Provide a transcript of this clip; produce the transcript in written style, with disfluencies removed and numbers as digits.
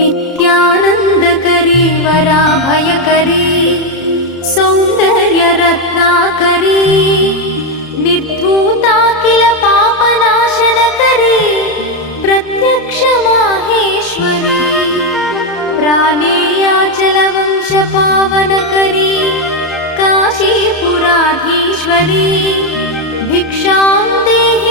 नित्यानन्दकरी वराभयकरी सौन्दर्यरत्नाकरी निर्धूताखिल पापनाशनकरी प्रत्यक्ष माहेश्वरी प्राणेयाचलवंशपावनकरी काशीपुराधीश्वरी भिक्षां देहि।